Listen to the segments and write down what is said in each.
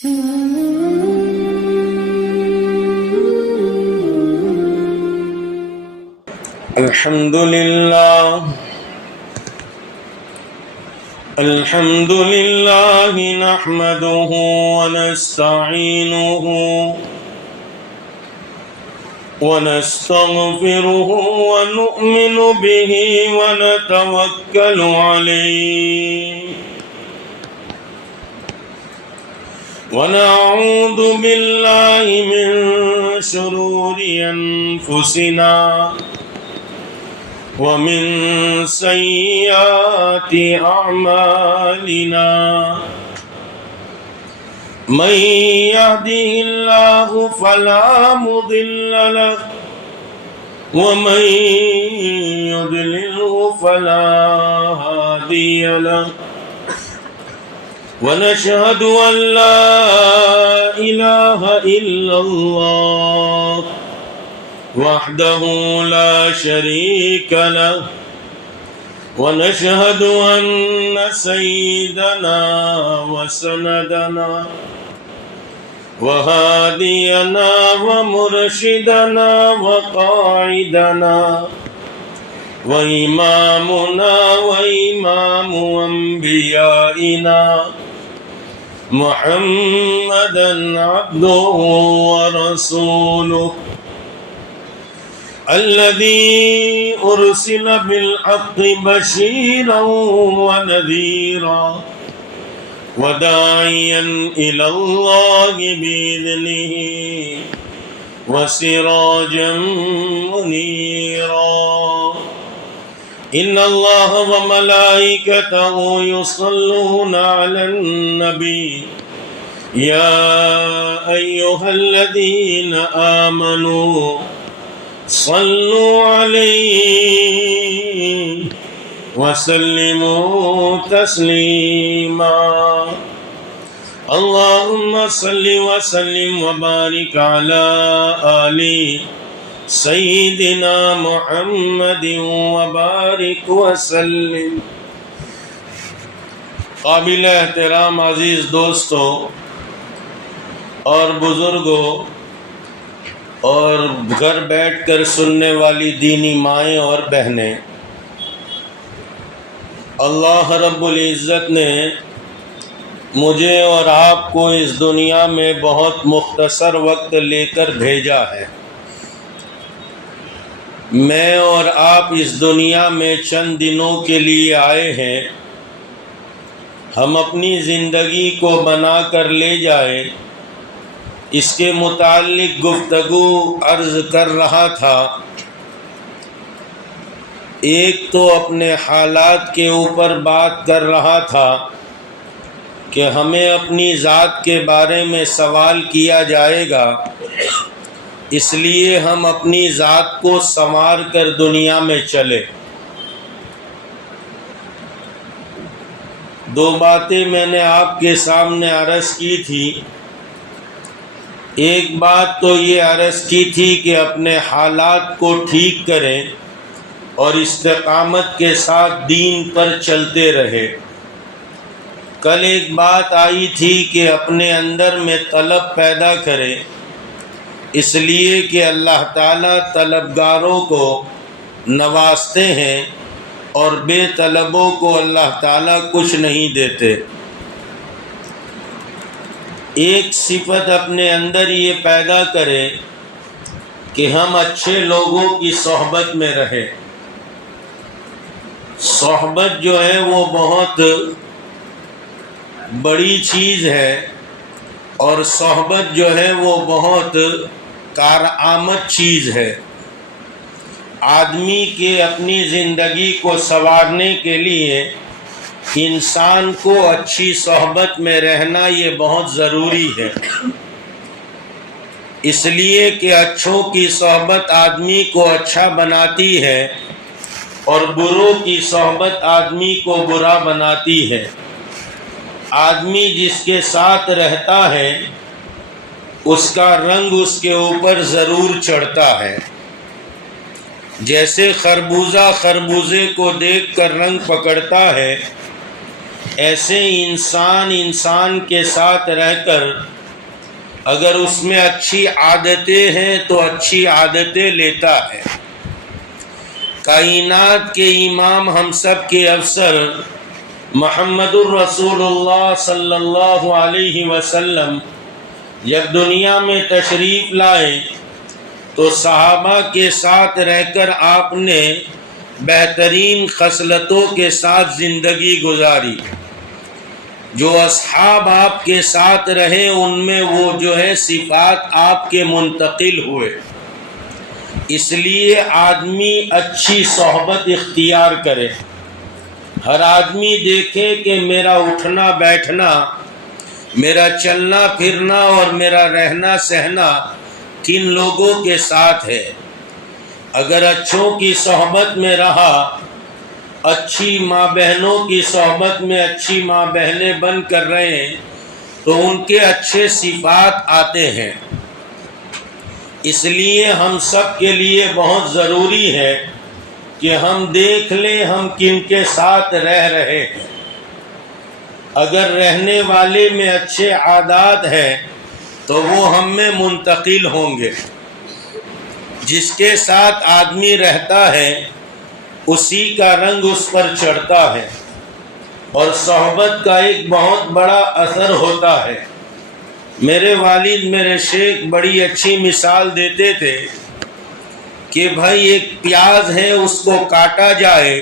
الحمد لله نحمده ونستعينه ونستغفره ونؤمن به ونتوكل عليه ونعوذ بالله من شرور أنفسنا ومن سيئات أعمالنا من يهده الله فلا مضل له ومن يضلله فلا هادي له ونشهد أن لا إله إلا الله وحده لا شريك له ونشهد أن سيدنا وسندنا وهادينا ومرشدنا وقائدنا وإمامنا وإمام أنبيائنا محمدا عبده ورسوله الذي أرسل بالحق بشيرا ونذيرا وداعيا إلى الله بإذنه وسراجا منيرا إن الله وملائكته يصلون على النبي يا أيها الذين آمنوا صلوا عليه وسلموا تسليما اللهم صل وسلم وبارك على آل سيدنا محمد وبارك وسلم. قابل احترام عزیز دوستوں اور بزرگوں اور گھر بیٹھ کر سننے والی دینی مائیں اور بہنیں، اللہ رب العزت نے مجھے اور آپ کو اس دنیا میں بہت مختصر وقت لے کر بھیجا ہے. میں اور آپ اس دنیا میں چند دنوں کے لیے آئے ہیں. ہم اپنی زندگی کو بنا کر لے جائیں، اس کے متعلق گفتگو عرض کر رہا تھا. ایک تو اپنے حالات کے اوپر بات کر رہا تھا کہ ہمیں اپنی ذات کے بارے میں سوال کیا جائے گا، اس لیے ہم اپنی ذات کو سنوار کر دنیا میں چلے. دو باتیں میں نے آپ کے سامنے عرض کی تھی. ایک بات تو یہ عرض کی تھی کہ اپنے حالات کو ٹھیک کریں اور استقامت کے ساتھ دین پر چلتے رہے. کل ایک بات آئی تھی کہ اپنے اندر میں طلب پیدا کریں، اس لیے کہ اللہ تعالیٰ طلبگاروں کو نوازتے ہیں اور بے طلبوں کو اللہ تعالیٰ کچھ نہیں دیتے. ایک صفت اپنے اندر یہ پیدا کرے کہ ہم اچھے لوگوں کی صحبت میں رہیں. صحبت جو ہے وہ بہت بڑی چیز ہے اور صحبت جو ہے وہ بہت کارآمد چیز ہے. آدمی کے اپنی زندگی کو سنوارنے کے لیے انسان کو اچھی صحبت میں رہنا یہ بہت ضروری ہے. اس لیے کہ اچھوں کی صحبت آدمی کو اچھا بناتی ہے اور بروں کی صحبت آدمی کو برا بناتی ہے. آدمی جس کے ساتھ رہتا ہے اس کا رنگ اس کے اوپر ضرور چڑھتا ہے. جیسے خربوزہ خربوزے کو دیکھ کر رنگ پکڑتا ہے، ایسے انسان کے ساتھ رہ کر اگر اس میں اچھی عادتیں ہیں تو اچھی عادتیں لیتا ہے۔ کائنات کے امام ہم سب کے افسر محمد الرسول اللہ صلی اللہ علیہ وسلم جب دنیا میں تشریف لائے تو صحابہ کے ساتھ رہ کر آپ نے بہترین خصلتوں کے ساتھ زندگی گزاری۔ جو اصحاب آپ کے ساتھ رہے ان میں وہ جو ہے صفات آپ کے منتقل ہوئے۔ اس لیے آدمی اچھی صحبت اختیار کرے۔ ہر آدمی دیکھے کہ میرا اٹھنا بیٹھنا، میرا چلنا پھرنا اور میرا رہنا سہنا کن لوگوں کے ساتھ ہے۔ اگر اچھوں کی صحبت میں رہا، اچھی ماں بہنوں کی صحبت میں اچھی ماں بہنیں بن کر رہے ہیں تو ان کے اچھے صفات آتے ہیں۔ اس لیے ہم سب کے لیے بہت ضروری ہے کہ ہم دیکھ لیں ہم کن کے ساتھ رہ رہے ہیں۔ اگر رہنے والے میں اچھے عادات ہیں تو وہ ہم میں منتقل ہوں گے۔ جس کے ساتھ آدمی رہتا ہے اسی کا رنگ اس پر چڑھتا ہے، اور صحبت کا ایک بہت بڑا اثر ہوتا ہے۔ میرے والد میرے شیخ بڑی اچھی مثال دیتے تھے کہ بھائی ایک پیاز ہے، اس کو کاٹا جائے،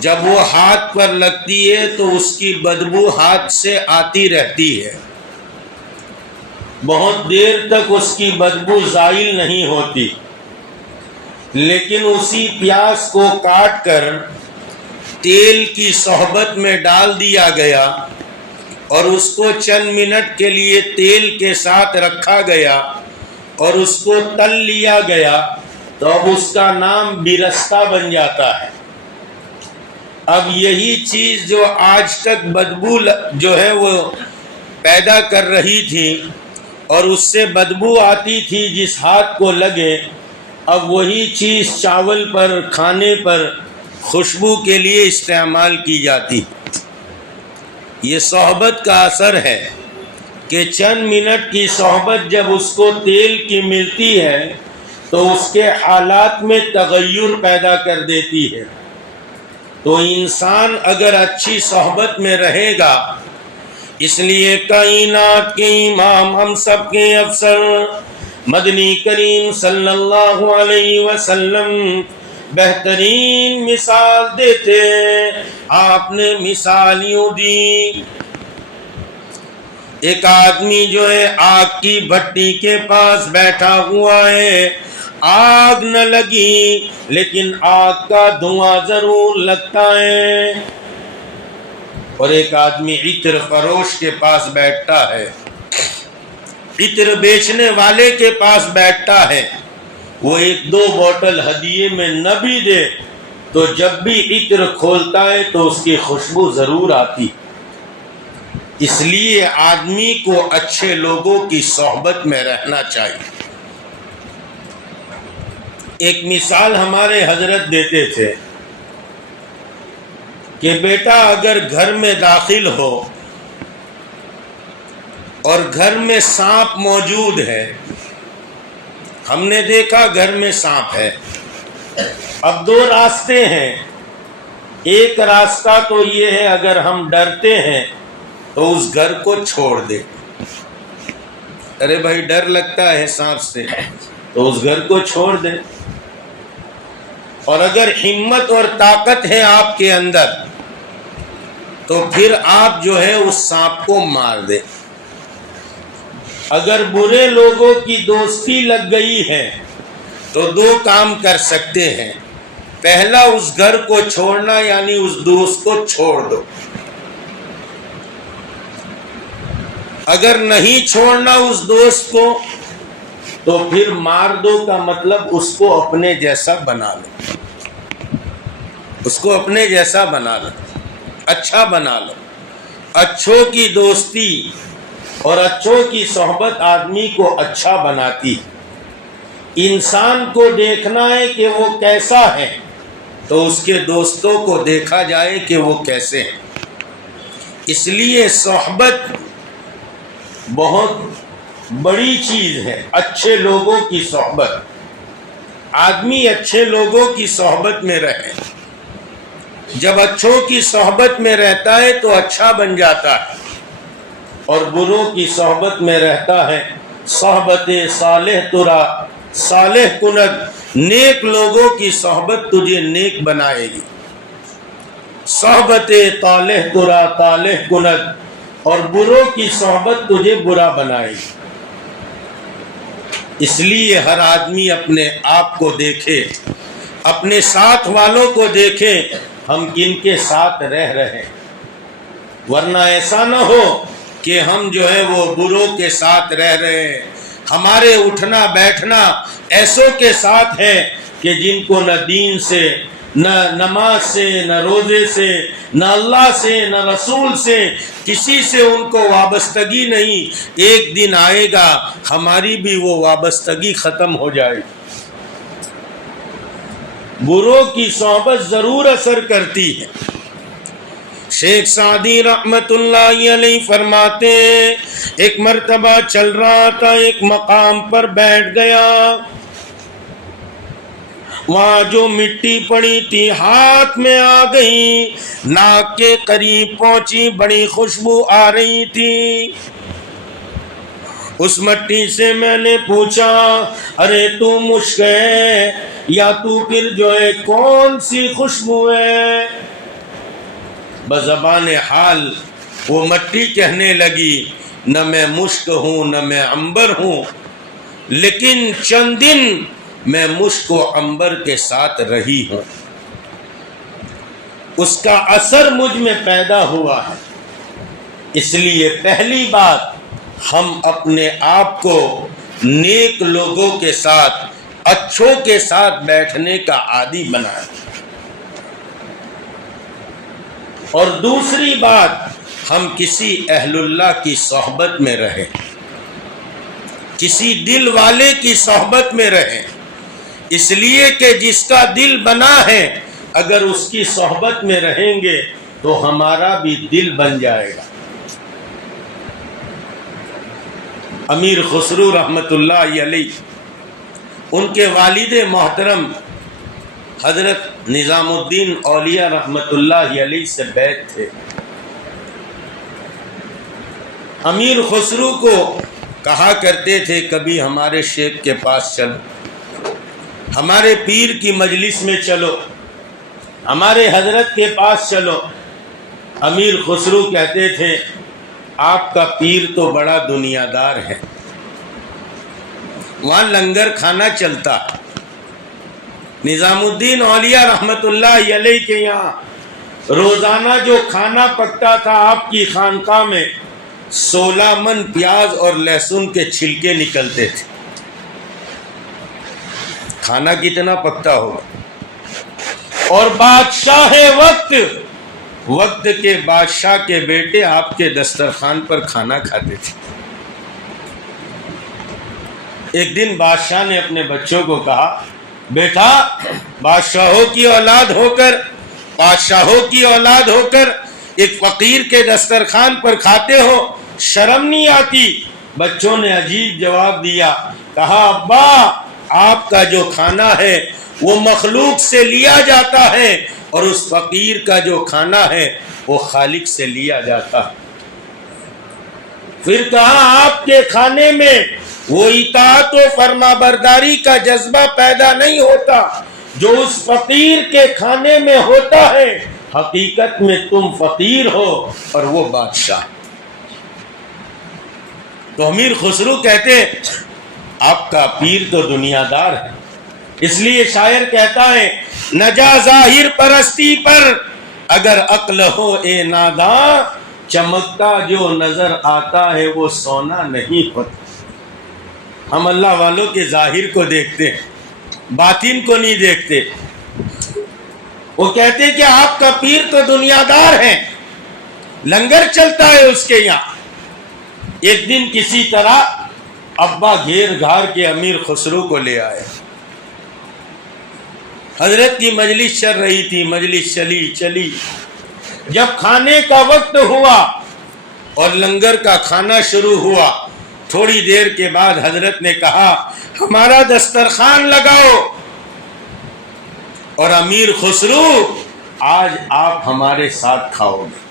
جب وہ ہاتھ پر لگتی ہے تو اس کی بدبو ہاتھ سے آتی رہتی ہے، بہت دیر تک اس کی بدبو زائل نہیں ہوتی۔ لیکن اسی پیاز کو کاٹ کر تیل کی صحبت میں ڈال دیا گیا اور اس کو چند منٹ کے لیے تیل کے ساتھ رکھا گیا اور اس کو تل لیا گیا تو اب اس کا نام بیرستہ بن جاتا ہے۔ اب یہی چیز جو آج تک بدبو جو ہے وہ پیدا کر رہی تھی اور اس سے بدبو آتی تھی جس ہاتھ کو لگے، اب وہی چیز چاول پر کھانے پر خوشبو کے لیے استعمال کی جاتی۔ یہ صحبت کا اثر ہے کہ چند منٹ کی صحبت جب اس کو تیل کی ملتی ہے تو اس کے حالات میں تغیر پیدا کر دیتی ہے۔ تو انسان اگر اچھی صحبت میں رہے گا، اس لیے کائنات کے امام ہم سب کے افسر مدنی کریم صلی اللہ علیہ وسلم بہترین مثال دیتے۔ آپ نے مثال یوں دی، ایک آدمی جو ہے آگ کی بھٹی کے پاس بیٹھا ہوا ہے، آگ نہ لگی لیکن آگ کا دھواں ضرور لگتا ہے۔ اور ایک آدمی عطر فروش کے پاس بیٹھتا ہے، عطر بیچنے والے کے پاس بیٹھتا ہے، وہ ایک دو بوتل ہدیے میں نہ بھی دے تو جب بھی عطر کھولتا ہے تو اس کی خوشبو ضرور آتی۔ اس لیے آدمی کو اچھے لوگوں کی صحبت میں رہنا چاہیے۔ ایک مثال ہمارے حضرت دیتے تھے کہ بیٹا اگر گھر میں داخل ہو اور گھر میں سانپ موجود ہے، ہم نے دیکھا گھر میں سانپ ہے، اب دو راستے ہیں۔ ایک راستہ تو یہ ہے اگر ہم ڈرتے ہیں تو اس گھر کو چھوڑ دے، ارے بھائی ڈر لگتا ہے سانپ سے تو اس گھر کو چھوڑ دے۔ اور اگر ہمت اور طاقت ہے آپ کے اندر تو پھر آپ جو ہے اس سانپ کو مار دے۔ اگر برے لوگوں کی دوستی لگ گئی ہے تو دو کام کر سکتے ہیں، پہلا اس گھر کو چھوڑنا یعنی اس دوست کو چھوڑ دو، اگر نہیں چھوڑنا اس دوست کو تو پھر مار دو کا مطلب اس کو اپنے جیسا بنا لو، اس کو اپنے جیسا بنا لو، اچھا بنا لو۔ اچھوں کی دوستی اور اچھوں کی صحبت آدمی کو اچھا بناتی۔ انسان کو دیکھنا ہے کہ وہ کیسا ہے تو اس کے دوستوں کو دیکھا جائے کہ وہ کیسے ہیں۔ اس لیے صحبت بہت بڑی چیز ہے، اچھے لوگوں کی صحبت۔ آدمی اچھے لوگوں کی صحبت میں رہے، جب اچھوں کی صحبت میں رہتا ہے تو اچھا بن جاتا ہے، اور بروں کی صحبت میں رہتا ہے صحبت صالح ترا صالح کند، نیک لوگوں کی صحبت تجھے نیک بنائے گی۔ صحبت طالح ترا طالح کند، اور بروں کی صحبت تجھے برا بنائے گی۔ اس لیے ہر آدمی اپنے آپ کو دیکھے، اپنے ساتھ والوں کو دیکھے، ہم کن کے ساتھ رہ رہے ہیں، ورنہ ایسا نہ ہو کہ ہم جو ہے وہ بروں کے ساتھ رہ رہے ہیں، ہمارے اٹھنا بیٹھنا ایسوں کے ساتھ ہے کہ جن کو نہ دین سے، نہ نماز سے، نہ روزے سے، نہ اللہ سے، نہ رسول سے، کسی سے ان کو وابستگی نہیں۔ ایک دن آئے گا ہماری بھی وہ وابستگی ختم ہو جائے گی۔ بروں کی صحبت ضرور اثر کرتی ہے۔ شیخ سعدی رحمت اللہ علیہ فرماتے ہیں، ایک مرتبہ چل رہا تھا، ایک مقام پر بیٹھ گیا، وہاں جو مٹی پڑی تھی ہاتھ میں آ گئی، ناک کے قریب پہنچی، بڑی خوشبو آ رہی تھی۔ اس مٹی سے میں نے پوچھا، ارے تو مشک ہے یا تو پھر جو ہے کون سی خوشبو ہے؟ بزبان حال وہ مٹی کہنے لگی، نہ میں مشک ہوں نہ میں عنبر ہوں، لیکن چند دن میں مشک و عنبر کے ساتھ رہی ہوں، اس کا اثر مجھ میں پیدا ہوا ہے۔ اس لیے پہلی بات، ہم اپنے آپ کو نیک لوگوں کے ساتھ، اچھوں کے ساتھ بیٹھنے کا عادی بنائیں، اور دوسری بات، ہم کسی اہل اللہ کی صحبت میں رہیں، کسی دل والے کی صحبت میں رہیں، اس لیے کہ جس کا دل بنا ہے اگر اس کی صحبت میں رہیں گے تو ہمارا بھی دل بن جائے گا۔ امیر خسرو رحمت اللہ علیہ، ان کے والد محترم حضرت نظام الدین اولیاء رحمت اللہ علیہ سے بیعت تھے۔ امیر خسرو کو کہا کرتے تھے، کبھی ہمارے شیخ کے پاس چلو، ہمارے پیر کی مجلس میں چلو، ہمارے حضرت کے پاس چلو۔ امیر خسرو کہتے تھے، آپ کا پیر تو بڑا دنیا دار ہے، وہاں لنگر کھانا چلتا۔ نظام الدین اولیاء رحمت اللہ علیہ کے یہاں روزانہ جو کھانا پکتا تھا آپ کی خانقاہ میں، 16 من پیاز اور لہسن کے چھلکے نکلتے تھے۔ کھانا کتنا پکتا ہوگا۔ اور بادشاہ وقت کے بادشاہ کے بیٹے آپ کے دسترخوان پر کھانا کھاتے تھے۔ ایک دن بادشاہ نے اپنے بچوں کو کہا، بیٹا، بادشاہوں کی اولاد ہو کر ایک فقیر کے دسترخوان پر کھاتے ہو، شرم نہیں آتی؟ بچوں نے عجیب جواب دیا، کہا، ابا، آپ کا جو کھانا ہے وہ مخلوق سے لیا جاتا ہے، اور اس فقیر کا جو کھانا ہے وہ خالق سے لیا جاتا ہے۔ پھر کہا، آپ کے کھانے میں وہ اطاعت و فرما برداری کا جذبہ پیدا نہیں ہوتا جو اس فقیر کے کھانے میں ہوتا ہے، حقیقت میں تم فقیر ہو اور وہ بادشاہ۔ تو امیر خسرو کہتے ہیں، آپ کا پیر تو دنیا دار ہے، اس لیے شاعر کہتا ہے، نہ جا ظاہر پرستی پر اگر عقل ہو اے ناداں، چمکتا جو نظر آتا ہے وہ سونا نہیں ہوتا۔ ہم اللہ والوں کے ظاہر کو دیکھتے ہیں، باطن کو نہیں دیکھتے۔ وہ کہتے کہ آپ کا پیر تو دنیا دار ہے، لنگر چلتا ہے اس کے یہاں۔ ایک دن کسی طرح ابا گھیر گھار کے امیر خسرو کو لے آئے، حضرت کی مجلس چل رہی تھی، مجلس چلی، جب کھانے کا وقت ہوا اور لنگر کا کھانا شروع ہوا، تھوڑی دیر کے بعد حضرت نے کہا ہمارا دسترخوان لگاؤ، اور امیر خسرو آج آپ ہمارے ساتھ کھاؤ گے،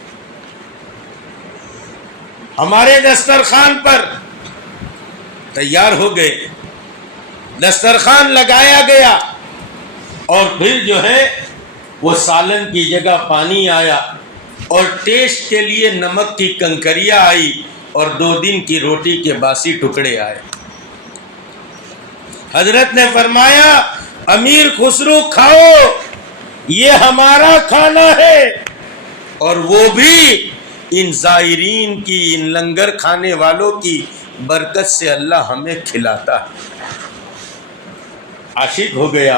ہمارے دسترخوان پر تیار ہو گئے، دسترخوان لگایا گیا، اور پھر جو ہے وہ سالن کی جگہ پانی آیا، اور ٹیسٹ کے لیے نمک کی کنکریاں آئی، اور 2 دن کی روٹی کے باسی ٹکڑے آئے۔ حضرت نے فرمایا امیر خسرو کھاؤ، یہ ہمارا کھانا ہے، اور وہ بھی ان زائرین کی، ان لنگر کھانے والوں کی برکت سے اللہ ہمیں کھلاتا ہے۔ عاشق ہو گئے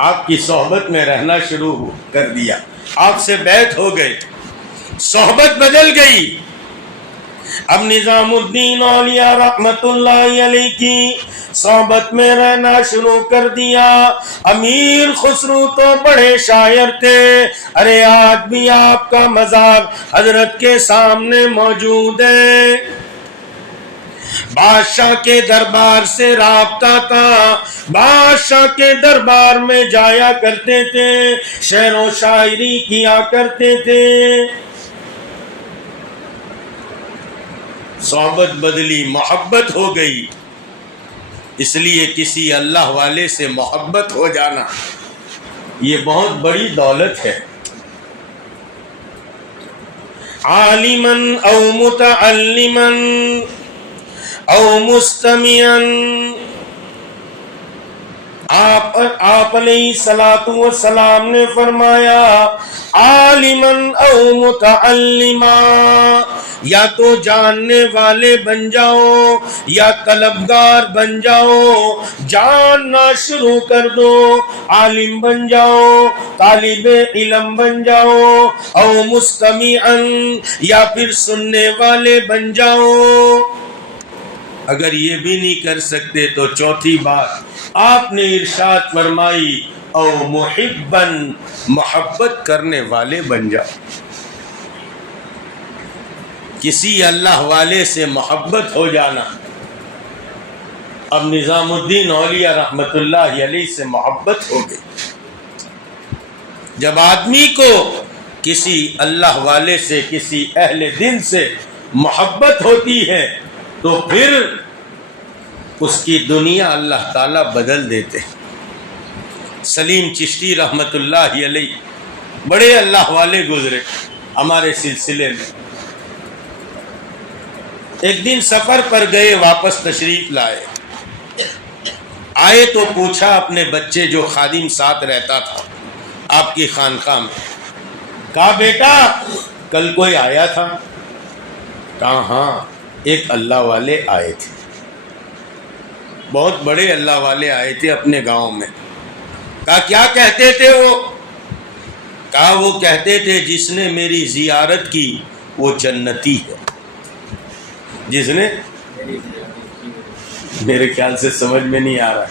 آپ کی صحبت میں رہنا شروع کر دیا، آپ سے بیعت ہو گئے، صحبت بدل گئی۔ اب نظام الدین اولیاء رحمت اللہ علیہ کی صحبت میں رہنا شروع کر دیا۔ امیر خسرو تو بڑے شاعر تھے، ارے آج بھی آپ کا مزار حضرت کے سامنے موجود ہے۔ بادشاہ کے دربار سے رابطہ تھا، بادشاہ کے دربار میں جایا کرتے تھے، شعر و شاعری کیا کرتے تھے۔ صحبت بدلی، محبت ہو گئی، اس لیے کسی اللہ والے سے محبت ہو جانا یہ بہت بڑی دولت ہے۔ عالماً او متعلماً او مستمعاً، آپ علیہ الصلوۃ والسلام نے فرمایا عالماً او متعلما، یا تو جاننے والے بن جاؤ یا طلبگار بن جاؤ، جاننا شروع کر دو، عالم بن جاؤ، طالب علم بن جاؤ، او مستمعاً، یا پھر سننے والے بن جاؤ۔ اگر یہ بھی نہیں کر سکتے تو چوتھی بات آپ نے ارشاد فرمائی او محباً، محبت کرنے والے بن جاؤ۔ کسی اللہ والے سے محبت ہو جانا۔ اب نظام الدین اولیاء رحمت اللہ علیہ سے محبت ہو گئی۔ جب آدمی کو کسی اللہ والے سے، کسی اہل دین سے محبت ہوتی ہے تو پھر اس کی دنیا اللہ تعالیٰ بدل دیتے ہیں۔ سلیم چشتی رحمت اللہ علیہ بڑے اللہ والے گزرے ہمارے سلسلے میں۔ ایک دن سفر پر گئے، واپس تشریف لائے، آئے تو پوچھا اپنے بچے جو خادم ساتھ رہتا تھا آپ کی خانقاہ میں، کہا بیٹا کل کوئی آیا تھا؟ کہا ہاں ایک اللہ والے آئے تھے، بہت بڑے اللہ والے آئے تھے اپنے گاؤں میں۔ کہا کیا کہتے تھے وہ؟ کہا وہ کہتے تھے جس نے میری زیارت کی وہ جنتی ہے۔ جس نے، میرے خیال سے سمجھ میں نہیں آ رہا،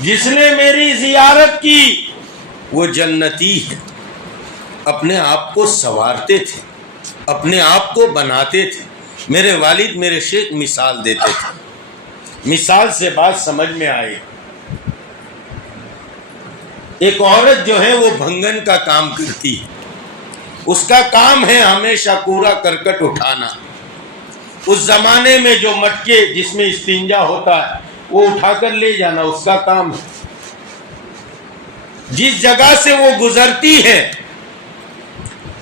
جس نے میری زیارت کی وہ جنتی ہے۔ اپنے آپ کو سنوارتے تھے، اپنے آپ کو بناتے تھے۔ میرے والد میرے شیخ مثال دیتے تھے، مثال سے بات سمجھ میں آئی۔ ایک عورت جو ہے وہ بھنگن کا کام کرتی ہے، اس کا کام ہے ہمیشہ کوڑا کرکٹ اٹھانا۔ اس زمانے میں جو مٹکے جس میں استنجا ہوتا ہے وہ اٹھا کر لے جانا اس کا کام ہے۔ جس جگہ سے وہ گزرتی ہے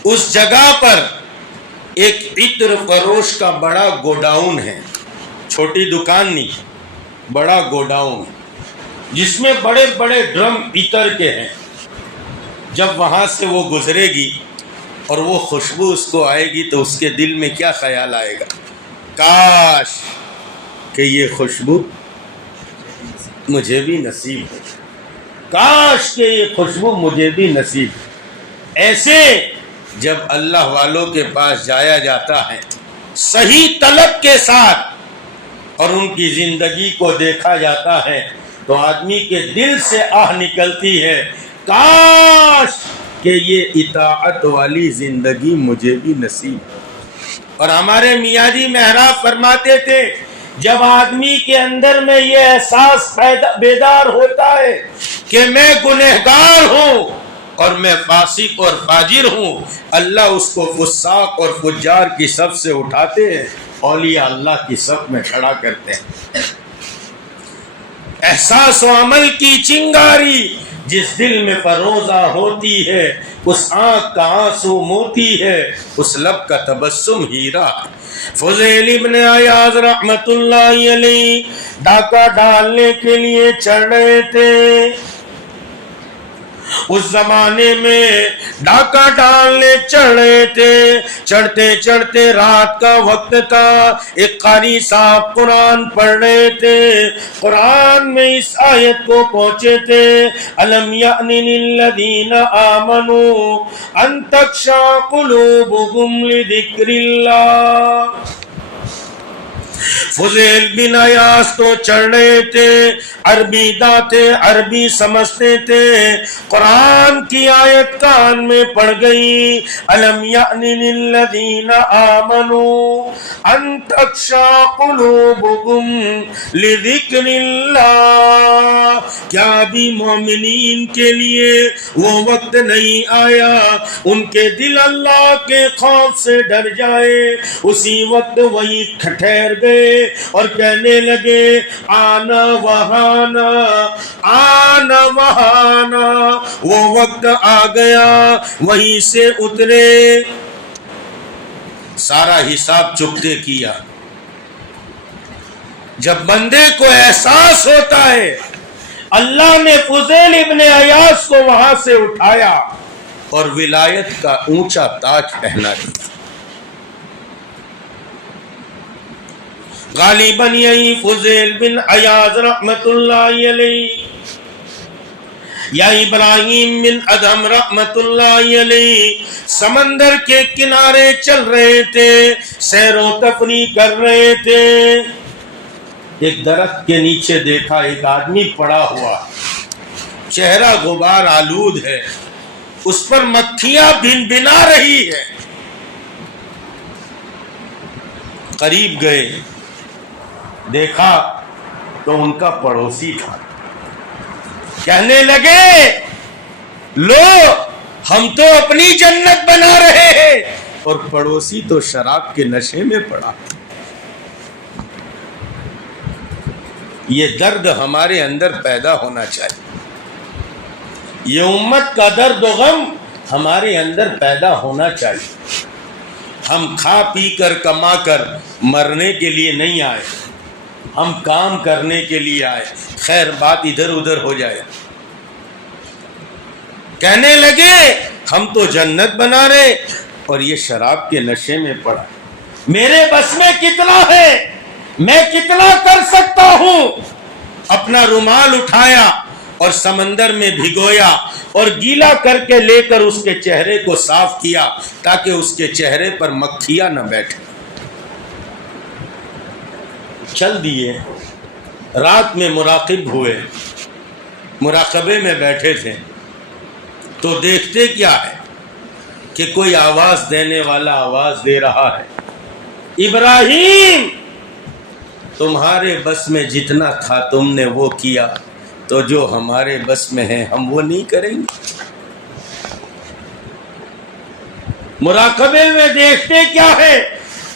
اس جگہ پر ایک عطر فروش کا بڑا گوڈاؤن ہے، چھوٹی دکان نہیں، بڑا گوڈاؤن جس میں بڑے بڑے ڈرم عطر کے ہیں۔ جب وہاں سے وہ گزرے گی اور وہ خوشبو اس کو آئے گی تو اس کے دل میں کیا خیال آئے گا؟ کاش کہ یہ خوشبو مجھے بھی نصیب ہو، کاش کہ یہ خوشبو مجھے بھی نصیب ہو۔ ایسے جب اللہ والوں کے پاس جایا جاتا ہے صحیح طلب کے ساتھ اور ان کی زندگی کو دیکھا جاتا ہے تو آدمی کے دل سے آہ نکلتی ہے، کاش کہ یہ اطاعت والی زندگی مجھے بھی نصیب. اور ہمارے میاں جی محراب فرماتے تھے جب آدمی کے اندر میں یہ احساس بیدار ہوتا ہے کہ میں گنہگار ہوں اور میں فاسق اور فاجر ہوں، اللہ اس کو فساق اور فجار کی صف سے اٹھاتے ہیں، اولیاء اللہ کی صف میں کھڑا کرتے ہیں. احساس و عمل کی چنگاری جس دل میں فروزہ ہوتی ہے، اس آنکھ کا آنسو موتی ہے، اس لب کا تبسم ہیرا ہے. فضیل ابن عیاض رحمت اللہ علیہ ڈاکہ ڈالنے کے لیے چڑھ رہے تھے. اس زمانے میں ڈاکہ ڈالنے چڑھ رہے تھے. چڑھتے چڑھتے رات کا وقت تھا. ایک قاری صاحب قرآن پڑھ رہے تھے. قرآن میں اس آیت کو پہنچے تھے، الم یأن للذین آمنوا ان تخشع قلوبهم لذکر اللہ. فضیل بن عیاض تو چڑھ رہے تھے، عربی داتے، عربی سمجھتے تھے. قرآن کی آیت کان میں پڑ گئی، الم یأن للذین آمنوا ان تخشع قلوبهم لذکر اللہ. کیا ابھی مومنین کے لیے وہ وقت نہیں آیا ان کے دل اللہ کے خوف سے ڈر جائے؟ اسی وقت وہی ٹھہر گئے اور کہنے لگے آنا وہانا آنا وہانا. وہ وقت آ گیا، وہیں سے اترے. سارا حساب چکتے کیا. جب بندے کو احساس ہوتا ہے اللہ نے فضیل ابن عیاض کو وہاں سے اٹھایا اور ولایت کا اونچا تاج پہنا دیا. غالباً یہی فضیل بن عیاض رحمت اللہ علیہ یا ابراہیم بن ادہم رحمت اللہ علیہ سمندر کے کنارے چل رہے تھے، سیر و تفریح کر رہے تھے. ایک درخت کے نیچے دیکھا ایک آدمی پڑا ہوا، چہرہ غبار آلود ہے، اس پر مکھیاں بن بنا رہی ہے. قریب گئے، دیکھا تو ان کا پڑوسی تھا. کہنے لگے لو ہم تو اپنی جنت بنا رہے ہیں اور پڑوسی تو شراب کے نشے میں پڑا. یہ درد ہمارے اندر پیدا ہونا چاہیے. یہ امت کا درد و غم ہمارے اندر پیدا ہونا چاہیے. ہم کھا پی کر کما کر مرنے کے لیے نہیں آئے، ہم کام کرنے کے لیے آئے. خیر بات ادھر ادھر ہو جائے. کہنے لگے ہم تو جنت بنا رہے اور یہ شراب کے نشے میں پڑا. میرے بس میں کتنا ہے، میں کتنا کر سکتا ہوں. اپنا رومال اٹھایا اور سمندر میں بھگویا اور گیلا کر کے لے کر اس کے چہرے کو صاف کیا تاکہ اس کے چہرے پر مکھیاں نہ بیٹھیں. چل دیے. رات میں مراقب ہوئے، مراقبے میں بیٹھے تھے تو دیکھتے کیا ہے کہ کوئی آواز دینے والا آواز دے رہا ہے، ابراہیم تمہارے بس میں جتنا تھا تم نے وہ کیا، تو جو ہمارے بس میں ہے ہم وہ نہیں کریں گے. مراقبے میں دیکھتے کیا ہے،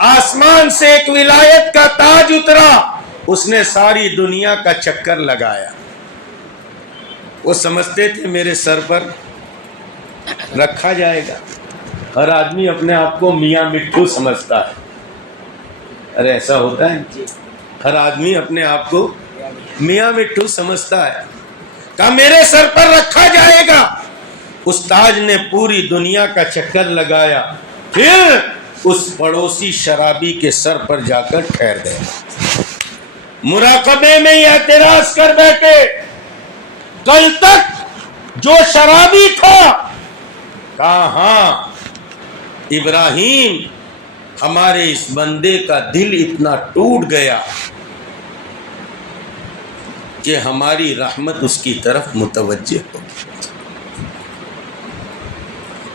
آسمان سے ایک ولایت کا تاج اترا. اس نے ساری دنیا کا چکر لگایا. وہ سمجھتے تھے میرے سر پر رکھا جائے گا. ہر آدمی اپنے آپ کو میاں مٹھو سمجھتا ہے. ارے ایسا ہوتا ہے، ہر آدمی اپنے آپ کو میاں مٹھو سمجھتا ہے. کہا میرے سر پر رکھا جائے گا. اس تاج نے پوری دنیا کا چکر لگایا، پھر اس پڑوسی شرابی کے سر پر جا کر ٹھہر گئے. مراقبے میں یہ اعتراض کر بیٹھے، کل تک جو شرابی تھا. کہا ہاں ابراہیم ہمارے اس بندے کا دل اتنا ٹوٹ گیا کہ ہماری رحمت اس کی طرف متوجہ ہو گئی.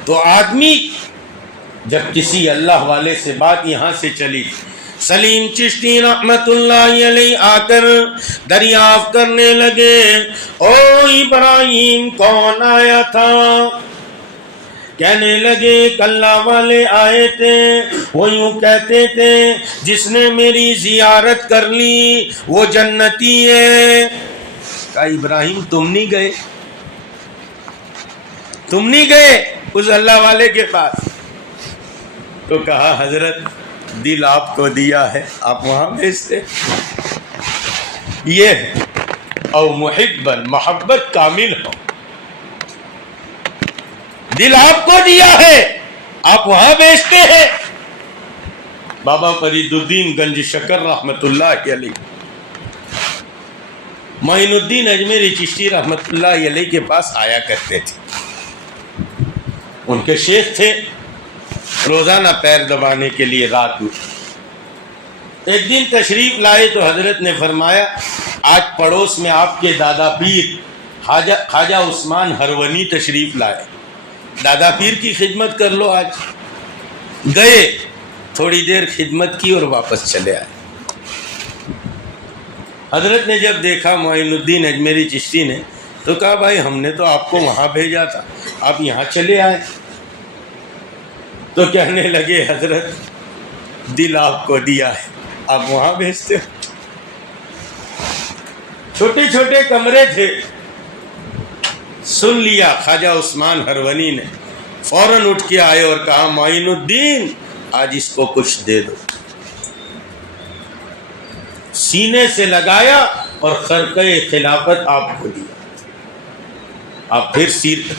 تو آدمی جب کسی اللہ والے سے بات یہاں سے چلی، سلیم چشتی رحمت اللہ علیہ آ کر دریافت کرنے لگے، او ابراہیم کون آیا تھا؟ کہنے لگے کہ اللہ والے آئے تھے، وہ یوں کہتے تھے جس نے میری زیارت کر لی وہ جنتی ہے۔ کہا ابراہیم تم نہیں گئے، تم نہیں گئے اس اللہ والے کے پاس؟ تو کہا حضرت دل آپ کو دیا ہے، آپ وہاں بھیجتے۔ یہ او محبن، محبت کامل ہو، دل آپ کو دیا ہے، آپ وہاں بھیجتے ہیں۔ بابا فرید الدین گنج شکر رحمت اللہ علیہ، معین الدین اجمیری چشتی رحمت اللہ علیہ کے پاس آیا کرتے تھے، ان کے شیخ تھے، روزانہ پیر دبانے کے لیے رات میں۔ ایک دن تشریف لائے تو حضرت نے فرمایا آج پڑوس میں آپ کے دادا پیر خواجہ عثمان ہرونی تشریف لائے، دادا پیر کی خدمت کر لو۔ آج گئے، تھوڑی دیر خدمت کی اور واپس چلے آئے۔ حضرت نے جب دیکھا معین الدین اجمیری چشتی نے تو کہا بھائی ہم نے تو آپ کو وہاں بھیجا تھا، آپ یہاں چلے آئے۔ تو کہنے لگے حضرت دل آپ کو دیا ہے، آپ وہاں بھیجتے ہو۔ چھوٹے چھوٹے کمرے تھے، سن لیا خواجہ عثمان ہرونی نے، فوراً اٹھ کے آئے اور کہا معین الدین آج اس کو کچھ دے دو۔ سینے سے لگایا اور خرقہ خلافت آپ کو دیا۔ آپ پھر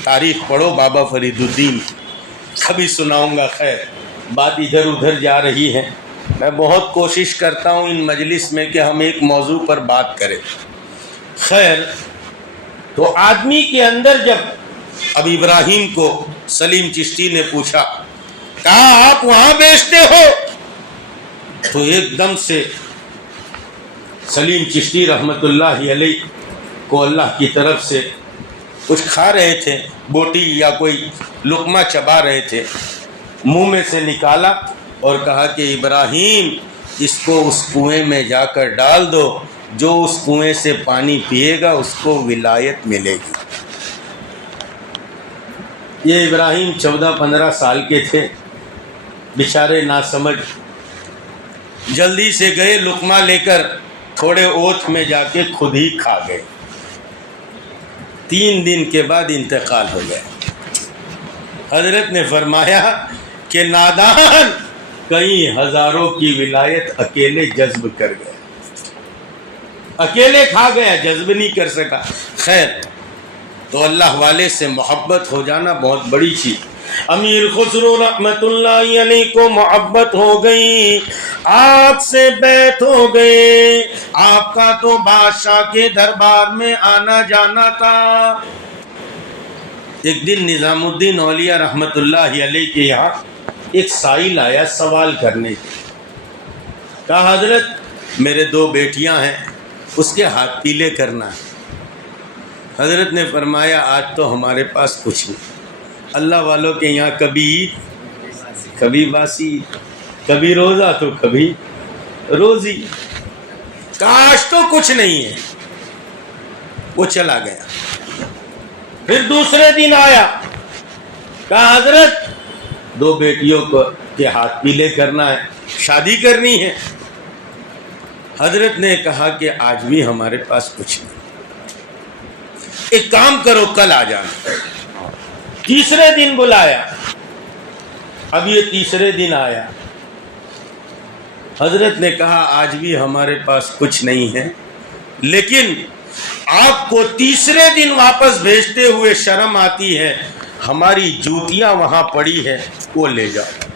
تاریخ پڑھو بابا فرید الدین، کبھی سناؤں گا۔ خیر بات ادھر ادھر جا رہی ہے، میں بہت کوشش کرتا ہوں ان مجلس میں کہ ہم ایک موضوع پر بات کریں۔ خیر تو آدمی کے اندر جب اب ابراہیم کو سلیم چشتی نے پوچھا، کہا آپ وہاں بیچتے ہو؟ تو ایک دم سے سلیم چشتی رحمت اللہ علیہ کو اللہ کی طرف سے کچھ کھا رہے تھے، بوٹی یا کوئی لقمہ چبا رہے تھے، منہ میں سے نکالا اور کہا کہ ابراہیم اس کو اس کنویں میں جا کر ڈال دو، جو اس کنویں سے پانی پیے گا اس کو ولایت ملے گی۔ یہ ابراہیم 14-15 سال کے تھے، بیچارے ناسمجھ، جلدی سے گئے، لقمہ لے کر تھوڑے اوتھ میں جا کے خود ہی کھا گئے۔ 3 دن کے بعد انتقال ہو گیا۔ حضرت نے فرمایا کہ نادان کئی ہزاروں کی ولایت اکیلے جذب کر گیا، اکیلے کھا گیا، جذب نہیں کر سکا۔ خیر تو اللہ والے سے محبت ہو جانا بہت بڑی چیز۔ امیر خسرو رحمت اللہ علیہ کو محبت ہو گئی، آپ سے بیعت ہو گئے، آپ کا تو بادشاہ کے دربار میں آنا جانا تھا۔ ایک دن نظام الدین اولیاء رحمت اللہ علیہ کے یہاں ایک سائل آیا سوال کرنے کے، کہا حضرت میرے 2 بیٹیاں ہیں، اس کے ہاتھ پیلے کرنا ہے۔ حضرت نے فرمایا آج تو ہمارے پاس کچھ نہیں، اللہ والوں کے یہاں کبھی عید، کبھی باسی، کبھی روزہ تو کبھی روزی، کاش تو کچھ نہیں ہے۔ وہ چلا گیا۔ پھر دوسرے دن آیا، کہا حضرت 2 بیٹیوں کو کے ہاتھ پیلے کرنا ہے، شادی کرنی ہے۔ حضرت نے کہا کہ آج بھی ہمارے پاس کچھ نہیں، ایک کام کرو کل آ جانا۔ تیسرے دن بلایا، اب یہ تیسرے دن آیا، حضرت نے کہا آج بھی ہمارے پاس کچھ نہیں ہے، لیکن آپ کو تیسرے دن واپس بھیجتے ہوئے شرم آتی ہے، ہماری جوتیاں وہاں پڑی ہے وہ لے جاؤ،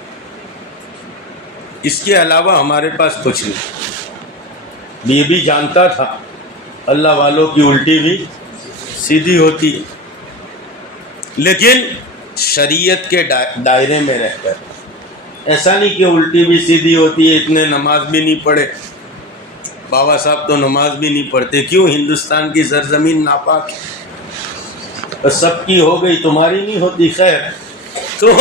اس کے علاوہ ہمارے پاس کچھ نہیں۔ یہ بھی جانتا تھا اللہ والوں کی الٹی بھی سیدھی ہوتی ہے، لیکن شریعت کے دائرے میں رہ کر، ایسا نہیں کہ الٹی بھی سیدھی ہوتی ہے، اتنے نماز بھی نہیں پڑھے، بابا صاحب تو نماز بھی نہیں پڑھتے، کیوں؟ ہندوستان کی سرزمین ناپاک ہے، سب کی ہو گئی تمہاری نہیں ہوتی۔ خیر تو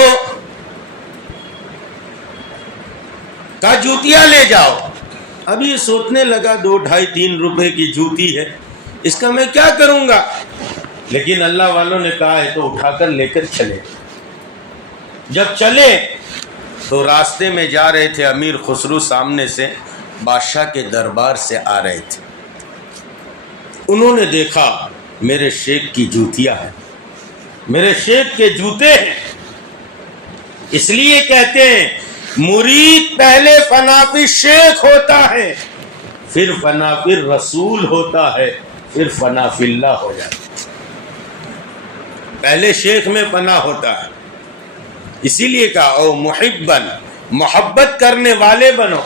کہا جوتیاں لے جاؤ. اب یہ سوچنے لگا 2, 2.5, 3 روپے کی جوتی ہے, اس کا میں کیا کروں گا؟ لیکن اللہ والوں نے کہا ہے تو اٹھا کر لے کر چلے. جب چلے تو راستے میں جا رہے تھے, امیر خسرو سامنے سے بادشاہ کے دربار سے آ رہے تھے. انہوں نے دیکھا میرے شیخ کی جوتیاں ہیں, میرے شیخ کے جوتے ہیں. اس لیے کہتے ہیں مرید پہلے فنا فی شیخ ہوتا ہے, پھر فنا فی رسول ہوتا ہے, پھر فنا فی اللہ ہو جاتا ہے. پہلے شیخ میں فنا ہوتا ہے. اسی لیے کہا او محبن, محبت کرنے والے بنو.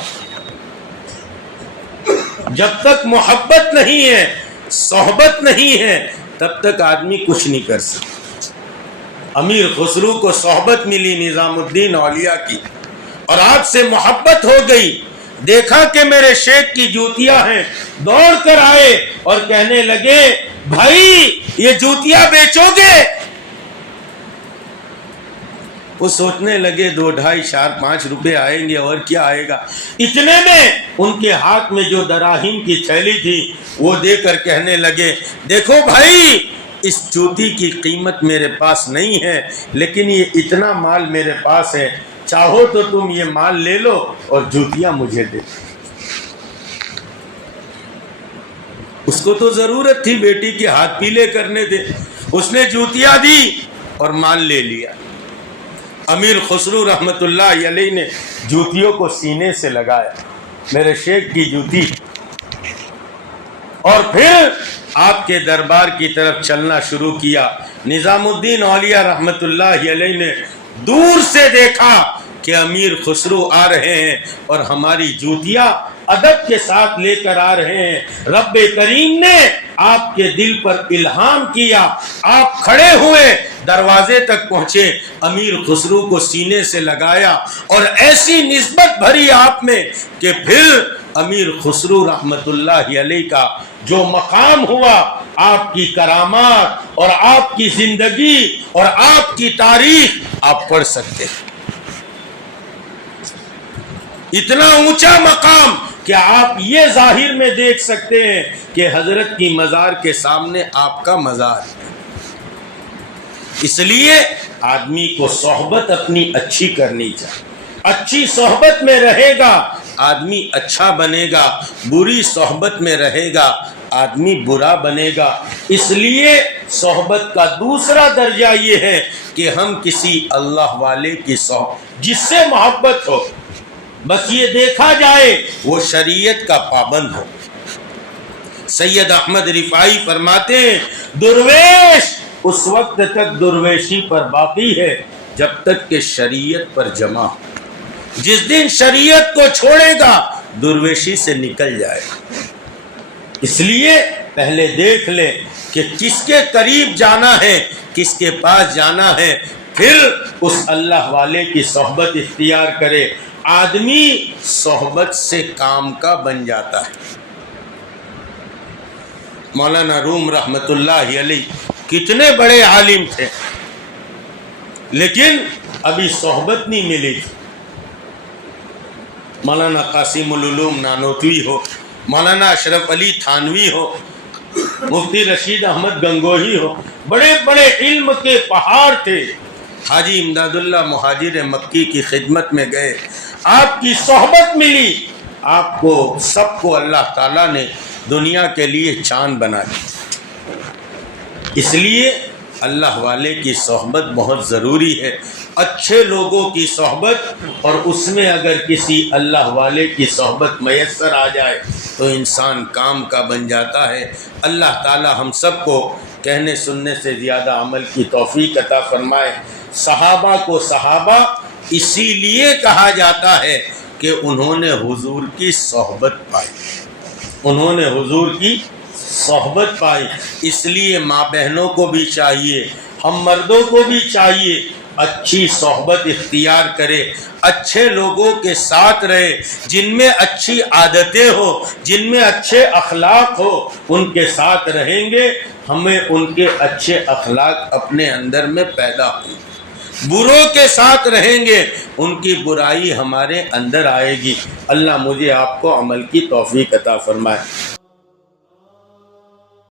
جب تک محبت نہیں ہے, صحبت نہیں ہے, تب تک آدمی کچھ نہیں کر سکتا. امیر خسرو کو صحبت ملی نظام الدین اولیاء کی, اور آپ سے محبت ہو گئی. دیکھا کہ میرے شیخ کی جوتیاں ہیں, دوڑ کر آئے اور کہنے لگے بھائی یہ جوتیاں بیچو گے؟ وہ سوچنے لگے 2, 2.5, 4, 5 روپے آئیں گے اور کیا آئے گا. اتنے میں ان کے ہاتھ میں جو دراہیم کی تھیلی تھی وہ دے کر کہنے لگے دیکھو بھائی اس جوتی کی قیمت میرے پاس نہیں ہے, لیکن یہ اتنا مال میرے پاس ہے, چاہو تو تم یہ مال لے لو اور جوتیاں مجھے دے. اس کو تو ضرورت تھی بیٹی کے ہاتھ پیلے کرنے دے, اس نے جوتیاں دی اور مال لے لیا. امیر خسرو رحمت اللہ علیہ نے جوتیوں کو سینے سے لگایا, میرے شیخ کی جوتی, اور پھر آپ کے دربار کی طرف چلنا شروع کیا. نظام الدین اولیاء رحمت اللہ علیہ نے دور سے دیکھا کہ امیر خسرو آ رہے ہیں اور ہماری جوتیاں ادب کے ساتھ لے کر آ رہے ہیں. رب کریم نے آپ کے دل پر الہام کیا, آپ کھڑے ہوئے, دروازے تک پہنچے, امیر خسرو کو سینے سے لگایا, اور ایسی نسبت بھری آپ میں کہ پھر امیر خسرو رحمت اللہ علیہ کا جو مقام ہوا, آپ کی کرامات اور آپ کی زندگی اور آپ کی تاریخ آپ پڑھ سکتے ہیں. اتنا اونچا مقام کہ آپ یہ ظاہر میں دیکھ سکتے ہیں کہ حضرت کی مزار کے سامنے آپ کا مزار ہے. اس لیے آدمی کو صحبت اپنی اچھی کرنی چاہیے. اچھی صحبت میں رہے گا آدمی اچھا بنے گا, بری صحبت میں رہے گا آدمی برا بنے گا. اس لیے صحبت کا دوسرا درجہ یہ ہے کہ ہم کسی اللہ والے کی صحبت, جس سے محبت ہو, بس یہ دیکھا جائے وہ شریعت کا پابند ہو. سید احمد رفاعی فرماتے ہیں درویش اس وقت تک درویشی پر باقی ہے جب تک کہ شریعت پر جمع ہو. جس دن شریعت کو چھوڑے گا درویشی سے نکل جائے گا. اس لیے پہلے دیکھ لے کہ کس کے قریب جانا ہے, کس کے پاس جانا ہے, پھر اس اللہ والے کی صحبت اختیار کرے. آدمی صحبت سے کام کا بن جاتا ہے. مولانا روم رحمت اللہ علیہ کتنے بڑے عالم تھے, لیکن ابھی صحبت نہیں ملی تھی. مولانا قاسم العلوم نانوتوی ہو, مولانا اشرف علی تھانوی ہو, مفتی رشید احمد گنگوہی ہو, بڑے بڑے علم کے پہاڑ تھے. حاجی امداد اللہ مہاجر مکی کی خدمت میں گئے, آپ کی صحبت ملی, آپ کو سب کو اللہ تعالیٰ نے دنیا کے لیے چاند بنا دیا. اس لیے اللہ والے کی صحبت بہت ضروری ہے. اچھے لوگوں کی صحبت, اور اس میں اگر کسی اللہ والے کی صحبت میسر آ جائے تو انسان کام کا بن جاتا ہے. اللہ تعالی ہم سب کو کہنے سننے سے زیادہ عمل کی توفیق عطا فرمائے. صحابہ کو صحابہ اسی لیے کہا جاتا ہے کہ انہوں نے حضور کی صحبت پائی, انہوں نے حضور کی صحبت پائی. اس لیے ماں بہنوں کو بھی چاہیے, ہم مردوں کو بھی چاہیے اچھی صحبت اختیار کرے, اچھے لوگوں کے ساتھ رہے, جن میں اچھی عادتیں ہو, جن میں اچھے اخلاق ہو, ان کے ساتھ رہیں گے. ہمیں ان کے اچھے اخلاق اپنے اندر میں پیدا ہوں. بروں کے ساتھ رہیں گے ان کی برائی ہمارے اندر آئے گی۔ اللہ مجھے آپ کو عمل کی توفیق عطا فرمائے۔